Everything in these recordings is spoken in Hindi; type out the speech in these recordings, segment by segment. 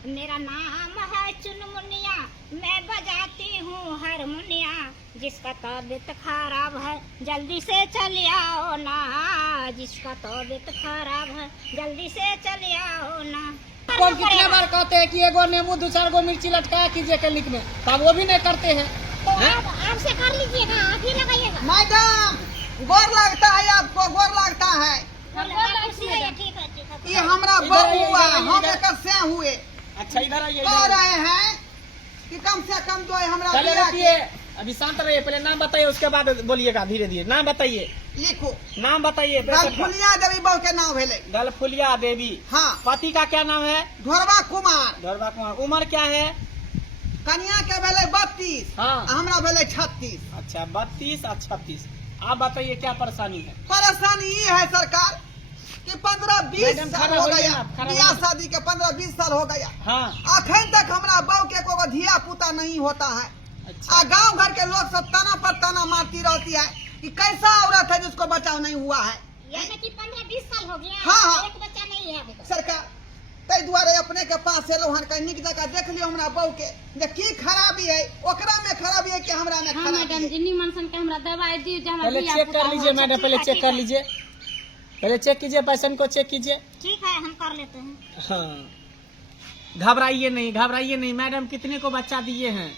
मेरा नाम है चुनमुनिया, मैं बजाती हूँ हारमोनिया। जिसका तबीयत खराब है जल्दी से चले आओ ना, जिसका तबीयत खराब है जल्दी से चले आओ ना। कौन कितने बार कहते हैं कि एगो नींबू 2-4 मिर्ची लटकाया कीजिए क्लिनिक में, तब वो भी नहीं करते हैं। तो आपसे कर लीजिएगा, आप ही लगाइएगा। मैडम गोर लगता है आपको, गोर लगता है। ठीक है। ये हमारा बहू हुआ, हम एक से हुए। अच्छा इधर आइए। कह रहे हैं कि कम से कम तो हमारा चले बिया रखिए, अभी शांत रहिए, पहले नाम बताइए उसके बाद बोलिएगा धीरे धीरे। नाम बताइए, लिखो। नाम बताइए। गलफुलिया देवी बहू के नाम भेले। गलफुलिया देवी। हाँ। पति का क्या नाम है? ढोरवा कुमार। ढोरवा कुमार। उम्र क्या है? कन्या के भेले 32। हाँ। हमरा भेले 36। अच्छा 32 और 36। आप बताइए क्या परेशानी है? परेशानी ये है सरकार कि 15-20 साल हो गया, बियाह शादी के 15-20 साल हो गया। हाँ। अखन तक हमारा बहू के कोई धिया पुता नहीं होता है। अच्छा। गांव घर के लोग सब ताना पर ताना मारती रहती है कि कैसा औरत है जिसको बचाव नहीं हुआ है। यानी कि 15-20 साल हो गया। हाँ। एक बच्चा नहीं है अभी तक। सरकार तै दुआरे अपने के पास एलो हन कहीं निक जगह देख लियो हमरा बहू के जे की खराबी है, ओकरा में खराबी है कि हमरा में खराबी है। मैडम जी निमन सन के हमरा दवाई दी जे हमरा पहले चेक कर लीजिए मैडम, पहले चेक कर लीजिए, पहले चेक कीजिए, पेशेंट को चेक कीजिए। ठीक है, हम कर लेते हैं। हाँ घबराइए नहीं, घबराइए नहीं मैडम, कितने को बच्चा दिए हैं?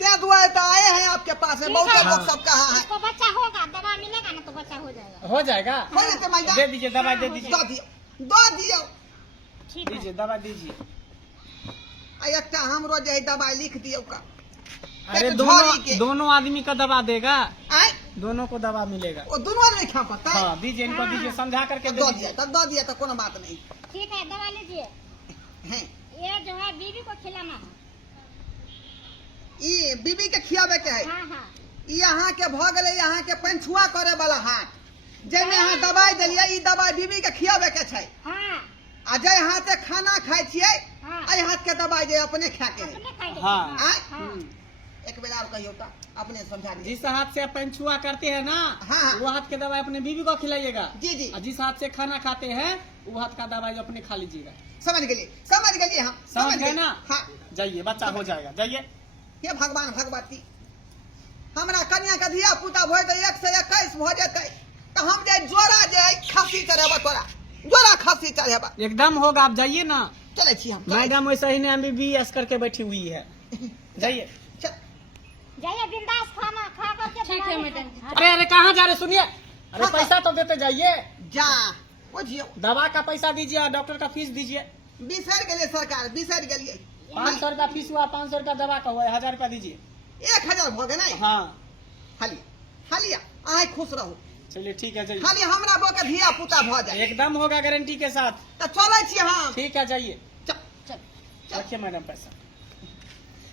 ते दुआरे तो आए हैं आपके पास में, बहुत लोग सब कहा है। इसको बच्चा होगा, दवा मिलेगा ना तो बच्चा हो जाएगा। हो जाएगा। बोले तो मैडम दे दीजिए दवाई, दे दीजिए, दो दियो। ठीक है। दीजिए दवा दीजिए। एकटा हमरो जे दवाई लिख दियो का। अरे एक झोली के। दोनों आदमी का दवा देगा, आए दोनों को दवा मिलेगा। वो दोनों नहीं खा पाता है। हाँ दीजिए, इनको दीजिए, समझा करके दे दो दीजिए। दिया तब दो दिया तो कोनो बात नहीं ठीक है, दवा लीजिए। है। ये जो है बीवी को खिलाना है। ये बीबी के खियावे के है। हाँ हाँ। यहाँ के भ गए, यहाँ के पंछुआ करे वाला हाथ जेमे यहाँ दवाई दिलिए, ई दवाई बीबी के खियावे के छै। हाँ। आ जे हाथ से खाना खाई छियै, हाँ। आई हाथ के दवाई जे अपने खा के है। अपने खाएंगे। हाँ। आय हाँ। एक बेर और कहियो ता अपने समझा दीजिए। जिस हाथ से आप पंछुआ करते हैं ना, हाँ। वो हाथ के दवाई अपने बीवी को खिलाइएगा। जी जी और जिस हाथ से खाना खाते हैं वो हाथ का दवाई अपने खा लीजिएगा। समझ गए हम समझ गए ना? हाँ। जाइए, बच्चा हो जाएगा, जाइए। हे भगवान भगवती, हमरा कन्या के धिया पुता भोज दे 121 भ जेतै तो हम जे जोरा जे खस्सी चढ़ेबा, तोरा जोरा खस्सी चढ़ेबा एकदम होगा, आप जाइए ना। चले छी हम। मैडम वैसे ही ने MBBS करके बैठी हुई है, जाइए। जाइए बिंदास खाना खा करके। ठीक है मैडम। अरे अरे कहाँ जा रहे, सुनिए। अरे पैसा तो देते जाइए। जा बुझियो दवा का पैसा दीजिए और डॉक्टर का फीस दीजिए। बिसर गेले सरकार, बिसर गेलिए। 500 रुपया फीस हुआ, 500 रुपया दवा का हुआ, 1000 रुपया दीजिए। 1000 भ गए नहीं। हाँ हालिया आए खुश रहो। चलिए ठीक है, जाइए। खाली हमरा बो के धिया पुता भ जाए एकदम होगा गारंटी के साथ। तो चले छी हम। ठीक है, जाइए। चल चल रखिए मैडम पैसा।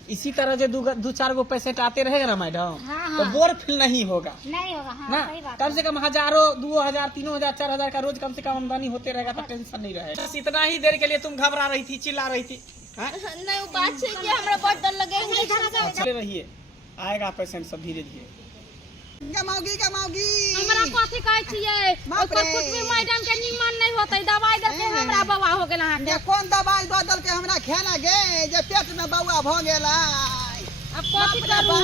इसी तरह जो 2-4 गो पेशेंट आते रहेगा ना मैडम, हाँ, तो हाँ। बोर फील नहीं होगा नहीं होगा। हाँ, ना। सही बात कम है। से कम हजारों, 2000, 3000, 4000 का रोज कम से कम आमदनी होते रहेगा तो टेंशन नहीं रहेगा। बस इतना ही देर के लिए तुम घबरा रही थी, चिल्ला रही थी। हाँ? नहीं, वो बात है कि हमरा बहुत डर लगे है। चले रहिए, आएगा पेशेंट सब धीरे धीरे। गमाओगी हमरा कथि कहै छियै, बाप ओकर रे। कुछ भी मैडम के निमन नहीं होतै, दवाई देते हमरा बवा हो गेला है। ये कौन दवाई दो दल के हमरा खेला गे जे पेट में बउआ भ गेला। अब कथि करू?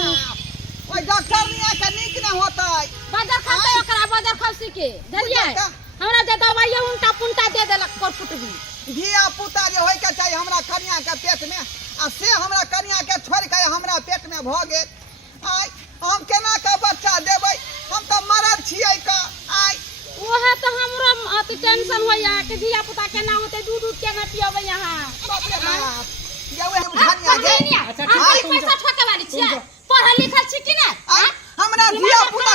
ओइ डॉक्टर निया के निक न होतै। बदर खाते ओकरा बदर खलसी के धरिए। हमरा जे दवाई उल्टा पुंटा दे देलक कर फुटबी। धिया पुता जे होय के चाहिए हमरा कन्या के पेट में, आ से हमरा कन्या के छोड़ के हमरा पेट में भ गेल। आय हम केना के बच्चा देबै, हम तो मरल छियै का। आय ओहे तो हमरो अति टेंशन होइया कि धिया पुता केना होतै, दूध केना पियबै यहाँ। बाप रे बाप, जे ओहे धनिया जे अच्छा, ठीक हम है, तुम पैसा जाओ। ठके वाली छियै, पढ़ल लिखल छी कि नै? आय हमरा धिया पुता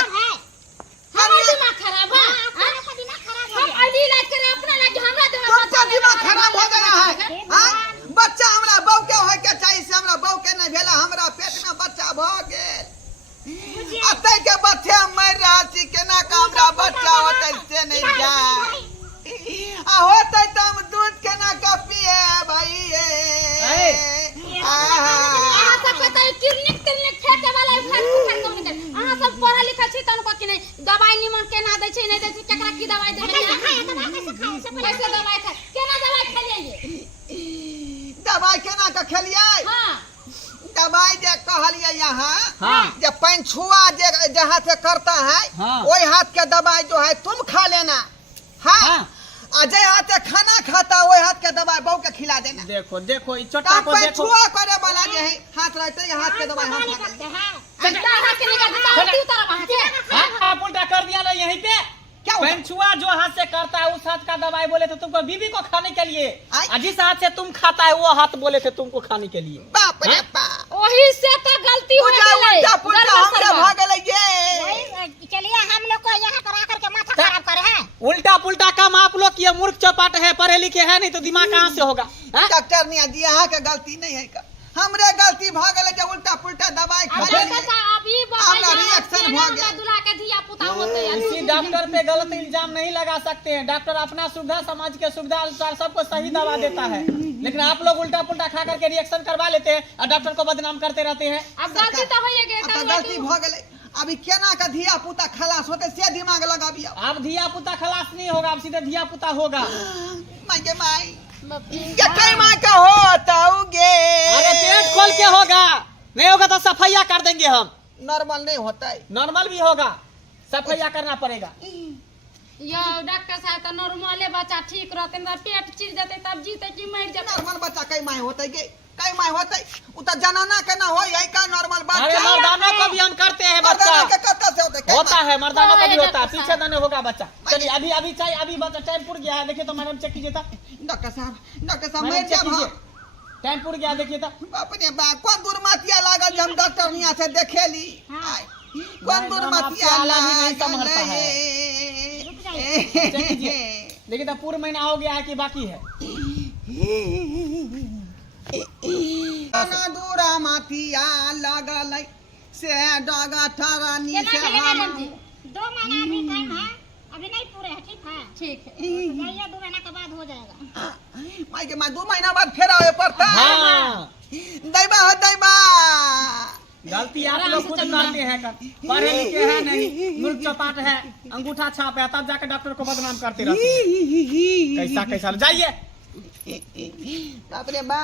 हमर दिमाग खराब है। आपका दिमाग खराब हो हम गया। अली इलाज करे अपना लाज हमरा सबका दिमाग खराब हो गया है। हाँ? बच्चा हमरा बहू के होय के चाहिए, से हमरा बहू के नहीं भेला, हमरा पेट में बच्चा भ गेल। अतै के बच्चे मर रहा छी, केना का हमरा बच्चा होतै से नहीं जाय। आ होतै त हम दूध केना का पिए भाई। अहाँ सब तो क्लिनिक फेंके वाला अहाँ सब पढ़ल लिखल छी तन को कि नहीं, दवाई निमन केना दै छै, नहीं दै छै, केकरा की दवाई देबै, कैसे दवाई खाय, केना दवाई खाइए। दवाई दवाई केना के खेलिए हाँ दवाई जे कहलिए यहाँ हाँ। जे पंछुआ जे हाथ से करता है हाँ। वही हाथ के दवाई जो है तुम खा लेना हाँ हाँ। और जे हाथ से खाना खाता वही हाथ के दवाई बहू के खिला देना देखो देखो इस चोटा तब को देखो पंछुआ करे वाला जे है हाथ रहते है हाथ के दवाई हाथ खा करते लेना। हैं अंडा हाथ के निकाल देता है उतारा वहां से हाँ, आप उल्टा कर दिया ना यहीं पे क्या हुआ? पंछुआ जो हाथ से करता है उस हाथ का दवाई बोले थे तुमको बीवी को खाने के लिए आई? और जिस हाथ से तुम खाता है वो हाथ बोले थे तुमको खाने के लिए बाप रे हाँ? बाप वही से तो गलती हो उल्टा गई उल्टा पुल्टा हमरे भागल ये वही, चलिए हम लोग को यहाँ पर आकर के माथा खराब करे हैं उल्टा पुल्टा काम आप लोग किए मूर्ख चौपाट है पढ़े लिखे है नहीं तो दिमाग कहाँ से होगा हाँ? डॉक्टर ने जी यहाँ के गलती नहीं है का हमरे गलती भागल है जे उल्टा पुल्टा दवाई खा अरे लिए चाचा अभी हमरा रिएक्शन हो गया। दुला के धिया पुता होते किसी डॉक्टर पे गलत इल्जाम नहीं लगा सकते हैं डॉक्टर अपना सुविधा समाज के सुविधा अनुसार सबको सही दवा देता है लेकिन आप लोग उल्टा पुल्टा खा करके रिएक्शन करवा लेते हैं और डॉक्टर को बदनाम करते रहते हैं अब गलती तो होइए गई अब तो गलती भ गेलै अभी केना का धिया पुता खलास होते से दिमाग लगाबियो अब धिया पुता खलास नहीं होगा अब सीधे धिया पुता होगा माई के माई ये कई माँ का होता गे अरे पेट खोल के होगा नहीं होगा तो सफाइया कर देंगे हम नॉर्मल नहीं होता है नॉर्मल भी होगा सफाइया करना पड़ेगा यो डॉक्टर साहब तो नॉर्मले बच्चा ठीक रहते ना पेट चिर जाते तब जीते कि मर जाते नॉर्मल बच्चा कई माय होते गे कई माय होते उ तो जनाना के ना होई है का नॉर्मल अरे बच्चा मर्दानों को भी हम करते हैं बच्चा मर्दाना के कत्ता से होते कई होता माय? है मर्दानों का भी हाँ, होता है डॉक्टर पीछे साहब। दाने होगा बच्चा चलिए अभी अभी चाहिए अभी बच्चा टाइम पूर गया है देखिए तो मैडम चेक कीजिए था डॉक्टर साहब मैडम मर चेक जा कीजिए टाइम पूर गया देखिए था अपने बा कौन दुर्मतिया लागल जे हम डॉक्टर निया से देखेली हाँ। आय, कौन मैडम, दुर्मतिया आपसे आला भी नहीं संभलता चेक लागल कीजिए देखिए तो पूरा महीना हो गया है कि बाकी है दूरा मातिया लगल से डॉक्टरनी केना से चलिए हम मैडम जी 2 महीना अभी टाइम है अभी नहीं पूरे है ठीक है ठीक है जाइए 2 महीना के बाद हो जाएगा माई के माई 2 महीना बाद फेर आवे पड़ता हाँ दैबा हो दैबा गलती आप लोग खुद करते हैं कर पढ़े लिखे हैं नहीं मूर्ख चपाट है अंगूठा छाप है तब जाकर डॉक्टर को बदनाम करते रहते हैं कैसा कैसा जाइए बाप रे बा